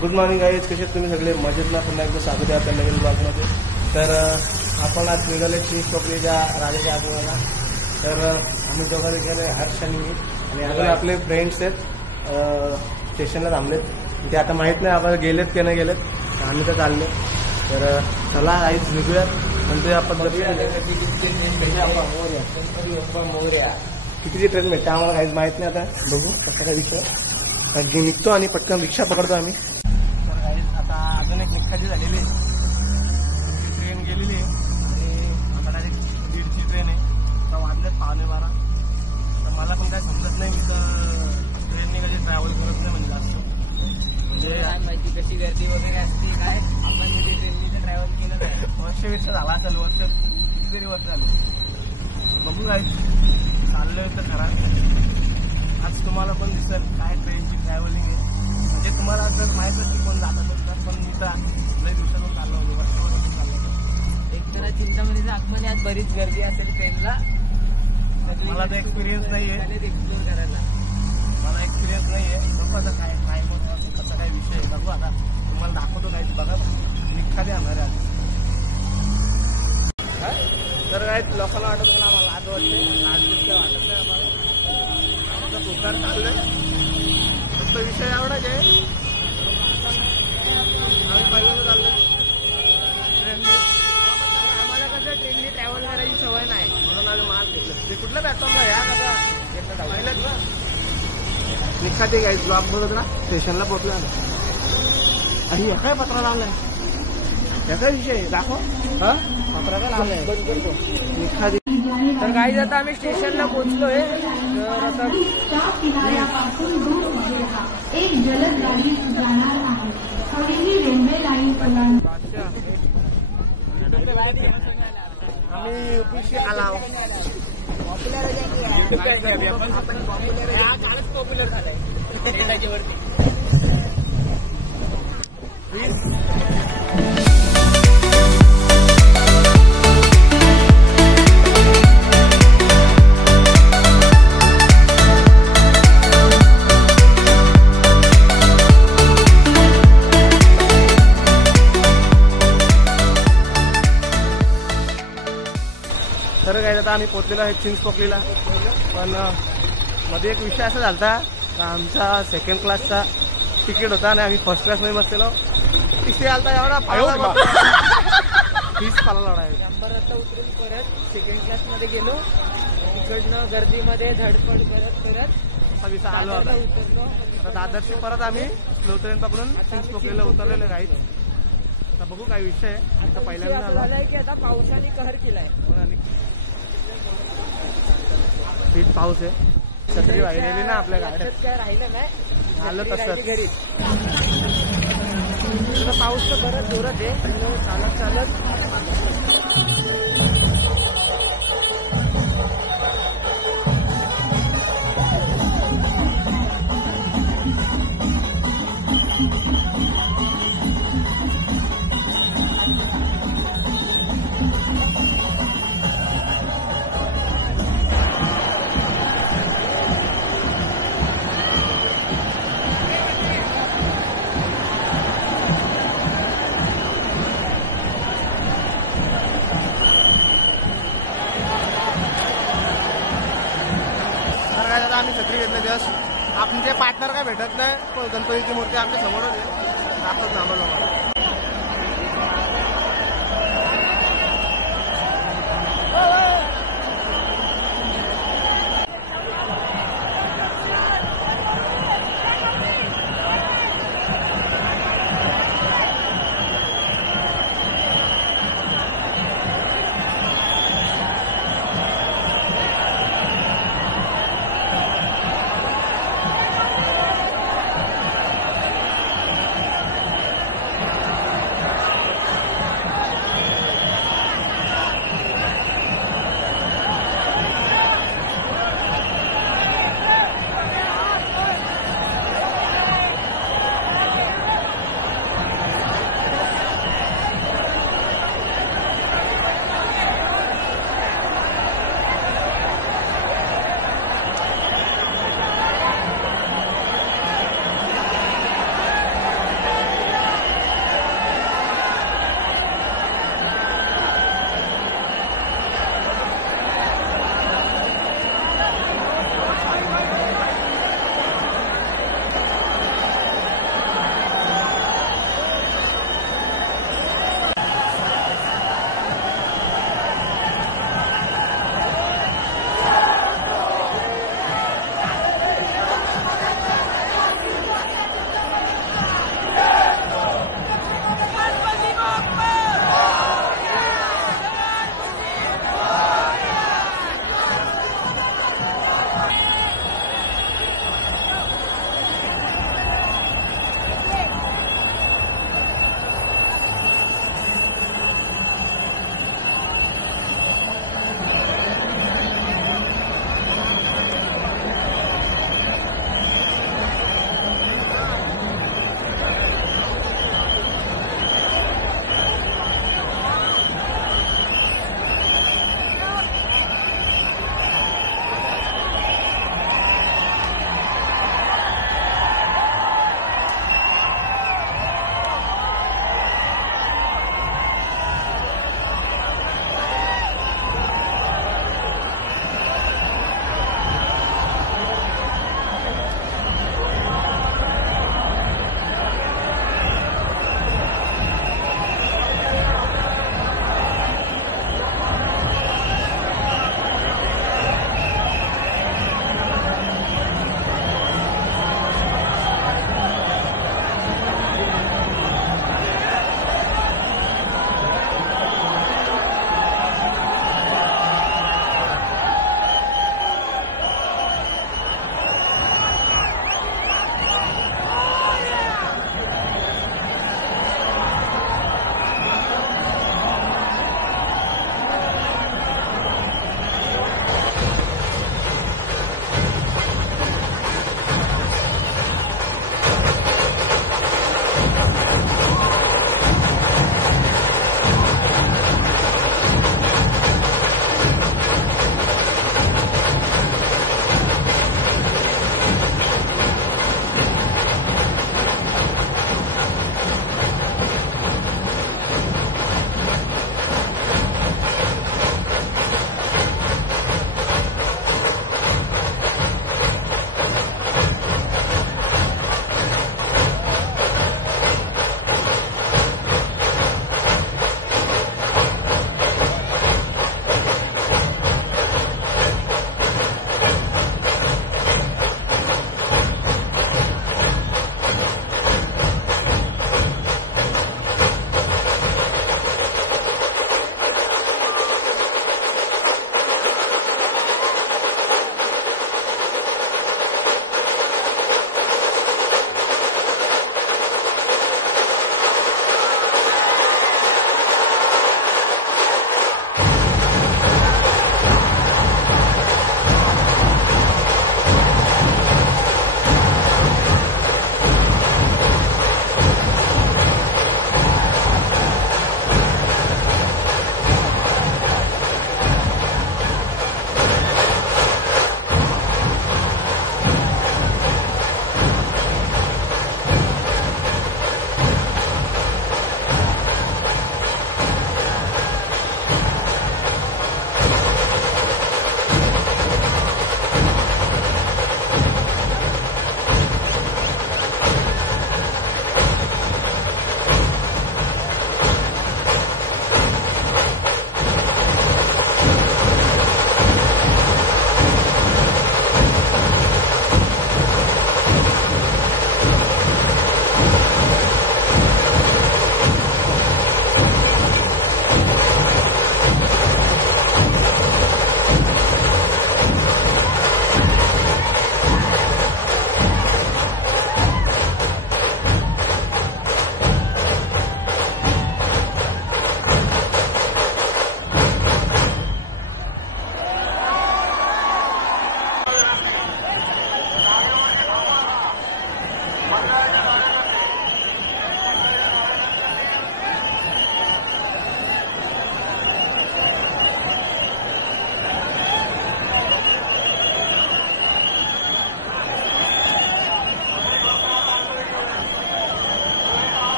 Good morning guys, कसे तुम्ही सगळे मजेत ना? पुन्हा एकदा स्वागत आहे आपल्या नवीन ब्लॉगमध्ये. तर आपण आज निघाले चिंच पोकळीच्या राजाच्या आजोबाला. तर आम्ही दोघं गेले, हर्ष आणि मी, आणि अजून आपले फ्रेंड्स आहेत स्टेशनला थांबलेत. ते आता माहीत नाही आपण गेलेत की नाही गेलेत, आम्ही तर चालले. तर चला आईच निघूयात. म्हणजे आपण कितीची ट्रेन मिळते आम्हाला काहीच माहीत नाही. आता बघू कसं काय विषय. निघतो आणि पटकन रिक्षा पकडतो आम्ही. तर काहीच आता अजून एक निघाची झालेली ट्रेन गेलेली आहे आणि आता डायरेक्ट 1:30ची ट्रेन आहे. आता वाजलेत 11:15. तर मला पण काय समजत नाही, मी तर ट्रेनने कधी ट्रॅव्हल करत नाही म्हणजे जास्त. म्हणजे माहिती कशी गर्दी वगैरे असते काय. आपण ट्रेनने ट्रॅव्हल केलं नाही, वर्ष झाला असेल, वर्ष कितीतरी वर्ष झालं. बघू काय चाललोय तर खरा. आज तुम्हाला पण दिसेल काय ट्रेनची ट्रॅव्हलिंग आहे. म्हणजे तुम्हाला जर माहीत की कोण जात असेल तर, पण मी तर लई दिवसातून चाललो होतो, वर्षापासून चाललो होतो. एक तर चिंतामणीच्या आगमनी आज बरीच गर्दी असेल ट्रेनला. मला तर एक्सपिरियन्स नाही आहे एक्सप्लोर करायला, मला एक्सपिरियन्स नाही आहे. बघू आता काय काय मग कसं काय विषय आहे. बघू आता तुम्हाला दाखवतो नाही. बघा निघाले आणणार आहे आज. तर काय लोकांना वाटत मला मला आज वाटते, आज काय वाटत नाही आम्हाला. आमचा पुकार चाललोय. फक्त विषय एवढाच आहे, आम्ही पहिल्यांदा चाललोय ट्रेनने. आम्हाला कसं ट्रेनने ट्रॅव्हल करायची सवय नाही, म्हणून आज माल घेतलं. ते कुठल्या प्लॅटफॉर्मला या का पाहिलं ना निघाते काही ब्लॉक बघत ना. स्टेशनला पोहोचला आणि काय पत्रा लावलाय, याचा विषय दाखव. हा पत्रा काय लावलाय निघाते. तर काही आता आम्ही स्टेशनला पोहोचलोय. तर आता एक जलद गाडी जाणार आहे. थोडीही रेल्वे लाईन आम्ही UPC आला. पॉप्युलर झालंय वरती. तर काय आता आम्ही पोचलेलो आहे चिंच पोकळीला. पण मध्ये एक विषय असा झाला का आमचा सेकंड क्लासचा तिकीट होता आणि आम्ही फर्स्ट क्लासमध्ये बसलेलो. तिथे आलता एवढा फीस पाला लढाय. नंबर आता उतरून परत सेकंड क्लासमध्ये गेलो. तिकडनं गर्दीमध्ये धडपड करत विसा आलो. आता उतरलो. दादरशी परत आम्ही स्लो ट्रेन पकडून चिंच पोकळीला उतरलेलो काहीच. आता बघू काय विषय आहे. आता पहिल्यांदा झालाय की आता पावसाने कहर केलाय. पीठ पाऊस आहे, छत्री वाहिलेली ना आपल्या गाड्यात, काय राहिलं नाही. आलं तसंच घरी. पाऊस तर बरंच जोरात आहे. चालत चालत आम्ही छत्री घेतलं. जस्ट आमचे पार्टनर काय भेटत नाही. गणपतीची मूर्ती आमच्या समोरच आहे. आपण थांबलो.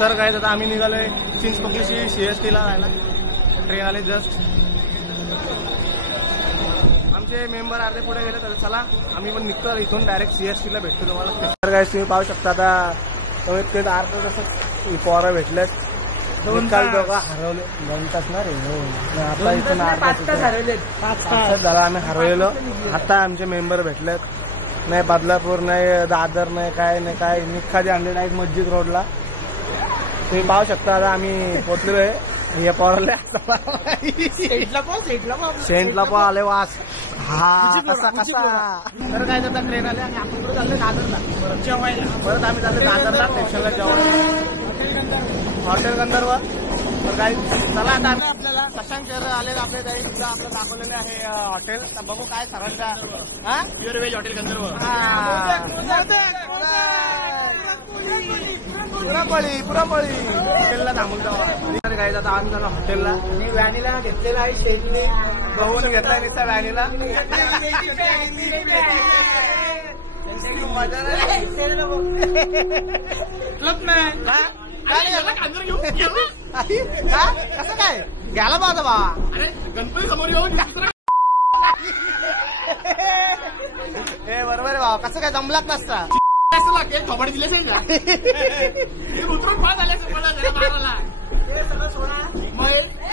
तर काय आता आम्ही निघालोय चिंचपोकलीची CST ला जायला. ट्रेन आले जस्ट. आमचे मेंबर अर्धे पुढे गेले तर चला आम्ही पण निघतो इथून डायरेक्ट CST ला भेटतो तुम्हाला. तर काय तुम्ही पाहू शकता आता ते अर्ध जसं पोरं भेटलेत. काल दोघं हरवले 2 तास ना रे. आता इथून 5 तास हरवले. 5 तास झाला आम्ही हरवलेलो. आता आमचे मेंबर भेटलेत. नाही बदलापूर नाही दादर नाही काय निखादी आणले डायरेक्ट मस्जिद रोडला. तुम्ही पाहू शकता आता आम्ही पोचलेलो आहे. हे पोरले सेंटला पण आले वास. हा कसा तर काय जाता ट्रेन आले आणि आपण पुढे चालले दादरला जेवायला. परत आम्ही चालले दादरला स्टेशनला जेवायला हॉटेल गंधर्व. तर काय चला आता आपल्याला शशांक आले आपले सुद्धा आपल्याला दाखवलेले आहे हॉटेल. बघू काय सरांचा प्युअर व्हेज हॉटेल गंधर्व. पुरापळी हॉटेलला थांबून जावा. काय जाता आम्ही झाला हॉटेलला. व्हॅनिला घेतलेला आहे शेटने बघून घेतला नुसता व्हॅनिला. मजा काय घ्यायला पाहता बा. गणपती समोर येऊन हे बरोबर आहे भाऊ. कसं काय जमलाच नसता खबर दिले उतरून पास आले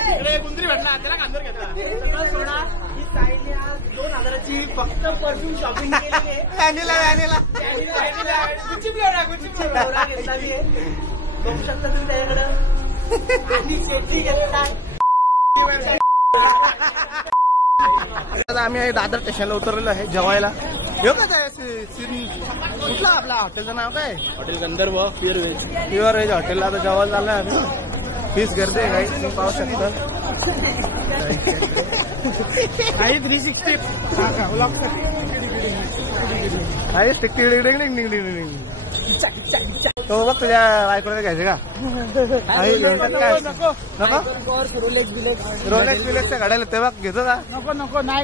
इकडे गुंजरी भेटला त्याला कांदर घेतला सोडा. 2000ची फक्त परफ्यूम शॉपिंग केली. व्हॅनिला घेतला मी. बघू शकता तुम्ही त्याच्याकडं. आम्ही दादर स्टेशनला उतरलेलो आहे जेवायला. येऊ का कुठला आपला हॉटेलचं नाव काय? हॉटेल गंधर्व प्युअर व्हेज हॉटेलला आता जेवायला चाललंय आम्ही. फीस गर्दी आहे काही तुम्ही पाहू शकता. काही 360 काही तो बघ तुझ्या बायकोला घ्यायचं का? नको रोलेक्स बिलेक्सच्या गाड्याला ते बघ घेतो का? नको नाही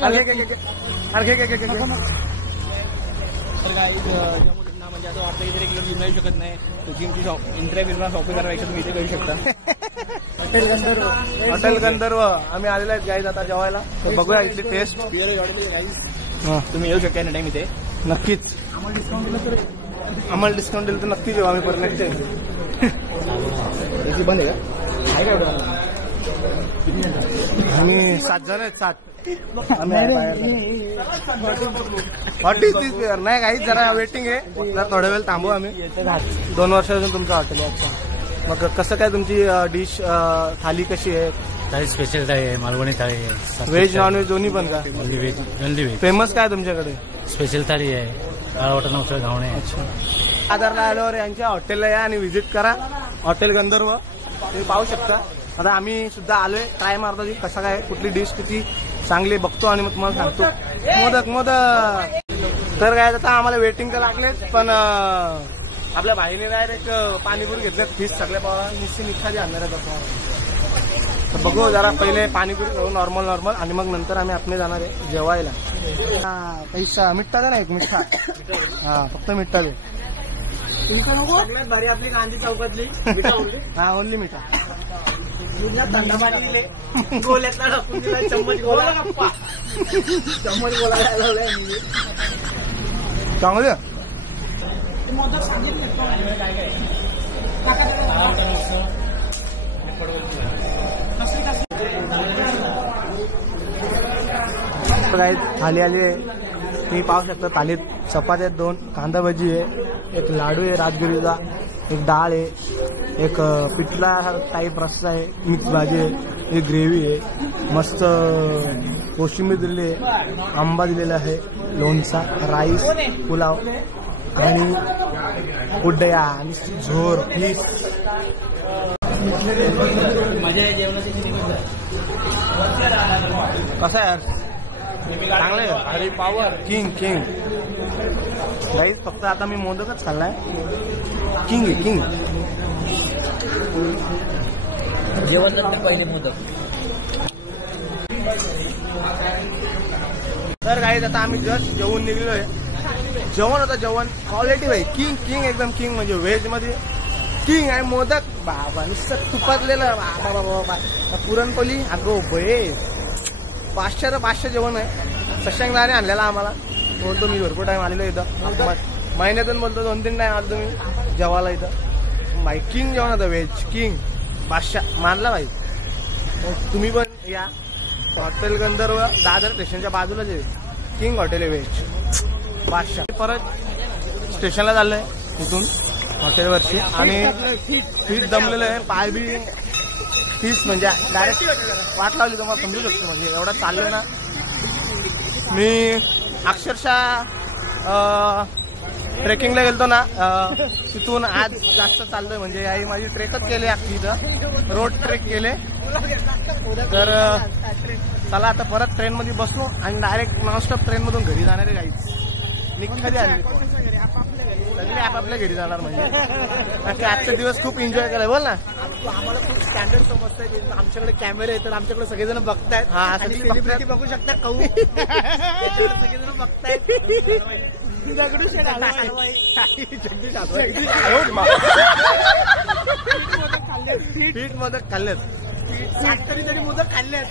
म्हणजे असं वाटतं की तरी घेऊन येऊ शकत नाही. तुमची इंटरव्ह्यू शॉपिंग करायचं तुम्ही इथे करू शकता. हॉटेल गंधर्व आम्ही आलेलो आहेत गाईज आता जेवायला. तर बघूया इथली टेस्ट. तुम्ही येऊ शकता टाइम इथे नक्कीच. आम्हाला डिस्काउंट दिलं तर नक्कीच येऊ आम्ही परत नेक्स्ट टाइम. बंद आहे का? आम्ही 7 जण आहेत. 7 नाही काही जरा वेटिंग आहे. जरा थोडा वेळ थांबू आम्ही. 2 वर्षापासून तुमचं हॉटेल आहे. मग कसं काय तुमची डिश थाली कशी आहे? थाळी स्पेशल थाळी आहे, मालवणी थाळी आहे, व्हेज नॉन व्हेज दोन्ही पण का? Only veg. फेमस काय तुमच्याकडे? स्पेशल थाळी आहे, डाळ वाटाणा उसळ घावणे. दादरला आल्यावर यांच्या हॉटेलला या आणि व्हिजिट करा. हॉटेल गंधर्व तुम्ही पाहू शकता. आता आम्ही सुद्धा आलोय ट्राय मारतो की कसं काय कुठली डिश किती चांगली बघतो आणि मग तुम्हाला सांगतो. मोदक तर काय आता आम्हाला वेटिंग तर लागलेच पण आपल्या भाईने डायरेक्ट पाणीपुरी घेतल्यात. फीस सगळ्या पावा निश्चित निखादी आणणार आहेत. तर बघू जरा पहिले पाणीपुरी खाऊ नॉर्मल आणि मग नंतर आम्ही आपण जाणार आहे जेवायला. पैसा मिठा का नाही? मिठा हा फक्त मिठा दे. सगळ्यात भारी आपली गांधी चौकातली हा ओनली मिठा. थंड पाणी गोल्यातला टाकून दिला. चम्मच गोला चम्मच गोला चांगलं. थाली आली आहे तुम्ही पाहू शकता. थालीत चपात्या 2, कांदा भजी आहे, एक लाडू आहे राजगिरीचा, एक डाळ आहे, एक पिठला टाईप रस्सा आहे, मिक्स भाजी आहे, एक ग्रेव्ही आहे, मस्त कोशिंबीर दिलेली आहे, आंबा दिलेला आहे, लोणचा, राईस, पुलाव आणि उड्डया आणि झोर फिश. मजा आहे जेवणाची. कसं आहे यार? चांगलं आहे. अरे पावर किंग गाईस. फक्त आता मी मोदकच खाल्लाय. किंग जेवण पहिले मोदक. तर गाईस आता आम्ही जस्ट जेवून निघलोय. जेवण क्वालिटी भाई किंग एकदम किंग. म्हणजे व्हेज मध्ये किंग आहे मोदक बाबा नुसतं तुपातलेलं बाबा बाबा बाबा पुरणपोळी अगो बये 500 जेवण आहे. सशंकदाने आणलेला आम्हाला. बोलतो मी भरपूर टाइम आलेलो इथं. महिन्यातून बोलतो 2-3 टाइम आलो तुम्ही जेवायला इथं. बाई किंग जेवण होतं व्हेज किंग बादशाह मानला भाई. तुम्ही पण या हॉटेल गंधर्व दादर स्टेशनच्या बाजूलाच आहे. किंग हॉटेल आहे व्हेज बादशाह. परत स्टेशनला चाललंय इथून हॉटेलवरची आणि फीट जमलेलं आहे. पाय बी 30 म्हणजे डायरेक्ट वाट लावली तुम्हाला समजू शकतो. म्हणजे एवढं चाललं ना मी अक्षरशः ट्रेकिंगला गेलतो ना तिथून आज जास्त चाललोय. म्हणजे आई माझी ट्रेकच केली अख्खी इथं रोड ट्रेक केले. तर चला आता परत ट्रेन मध्ये बसलो आणि डायरेक्ट नॉनस्टॉप ट्रेन मधून घरी जाणार आहे. गाईच निघाली आली सगळे आपापल्या घरी जाणार. म्हणजे आजचा दिवस खूप एन्जॉय केलाय. बोल ना. आम्हाला खूप स्टँडर्ड समजतंय. आमच्याकडे कॅमेरे आहेत तर आमच्याकडे सगळेजण बघतायत. हा सेलिब्रिटी बघू शकता. कहू सगळेजण बघतायत. पीठ मोदक खाल्लेत. तरी मोदक खाल्लेत.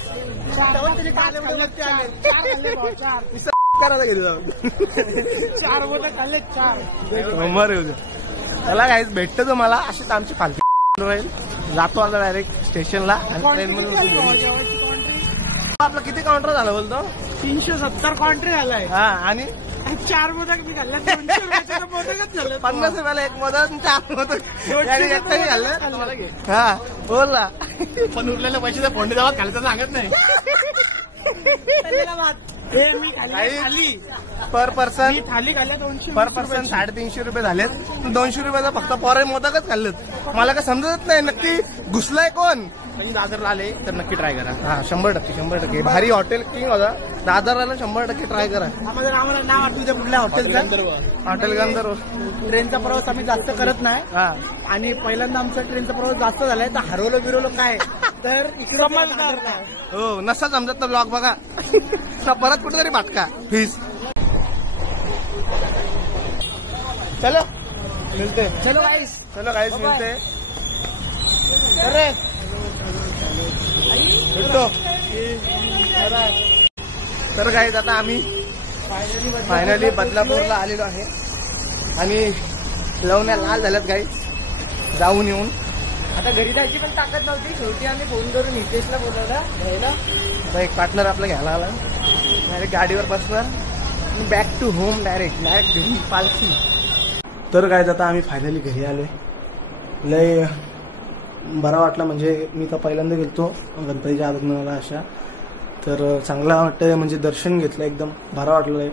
करायला जाऊन 4 मोदक खाल्लेत. 4 त्याला काहीच भेटतं तुम्हाला. अशीच आमची फालतू राहील. जातो आता डायरेक्ट स्टेशनला आणि ट्रेन मध्ये. आपलं किती काउंटर झालं बोलतो 370 कॉन्ट्री झालाय. हा आणि 4 मोदक मी खाल्ले. 200 रुपयाचे मोदकच झाले. 50 रुपयाला 1 मोदक 4 मोदक एकट्याने खाल्लं. हा बोल ना. पण उरलेल्या पैसे फोंडे जावा खायचं सांगत नाही. मी खाली पर पर्सन मी थाली खाल्ल्या 200 पर पर्सन 350 रुपये झालेत. 200 रुपयाचा फक्त पोरे मोदकच खाल्लेत. मला काय समजत नाही नक्की घुसलाय कोण. दादरला आले तर नक्की ट्राय करा. हा 100% भारी हॉटेल किंग होता. दादरला 100% ट्राय करा. आम्हाला नाव आठवतं कुठल्या हॉटेलचं. हॉटेल गंधर्व. ट्रेनचा प्रवास आम्ही जास्त करत नाही. हा आणि पहिल्यांदा आमचा ट्रेनचा प्रवास जास्त झालाय तर हरवलं बिरवलं काय तर इकडे हो नसा समजत ना ब्लॉग बघा. परत कुठेतरी भाटका प्लीज. चलो मिळते. चलो गाईस. चलो गाईस मिळते. अरे भेटतो. तर गाईस आता आम्ही फायनली बदलापूरला आलेलो आहे आणि लवण्या लाल झाल्यात गाईस जाऊन येऊन. आता घरी जायची पण ताकद नव्हती. शेवटी आम्ही फोन करून हितेशला बोलवला घ्यायला. आता एक पार्टनर आपला घ्यायला आला. डायरेक्ट गाडीवर बसणार बॅक टू होम. डायरेक्ट घरी पालखी. तर काय आता आम्ही फायनली घरी आलोय. लय बरा वाटला. म्हणजे मी तर पहिल्यांदा गेलतो गणपतीच्या आगमनाला अशा. तर चांगला वाटतंय. म्हणजे दर्शन घेतलं एकदम बरं वाटलंय.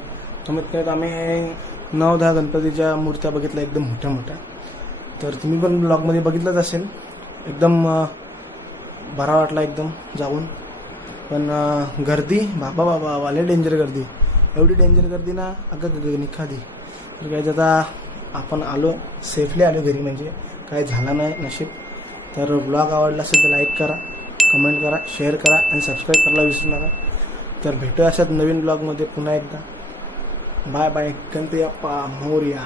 कमीत कमीत आम्ही 9-10 गणपतीच्या मूर्त्या बघितल्या एकदम मोठ्या मोठ्या. तर तुम्ही पण ब्लॉगमध्ये बघितलंच असेल. एकदम बरा वाटला एकदम जाऊन. पण गर्दी बाबा बाबा वाले डेंजर गर्दी. एवढी डेंजर गर्दी ना अगं निखादी. तर काय आता आपण आलो सेफली आलो घरी. म्हणजे काय झालं नाही नशीब. तर ब्लॉग आवडला असेल तर लाईक करा, कमेंट करा, शेअर करा आणि सबस्क्राईब करायला विसरू नका. तर भेटूया अशाच नवीन ब्लॉगमध्ये पुन्हा एकदा. Bye bye. गणपती बाप्पा मोरया.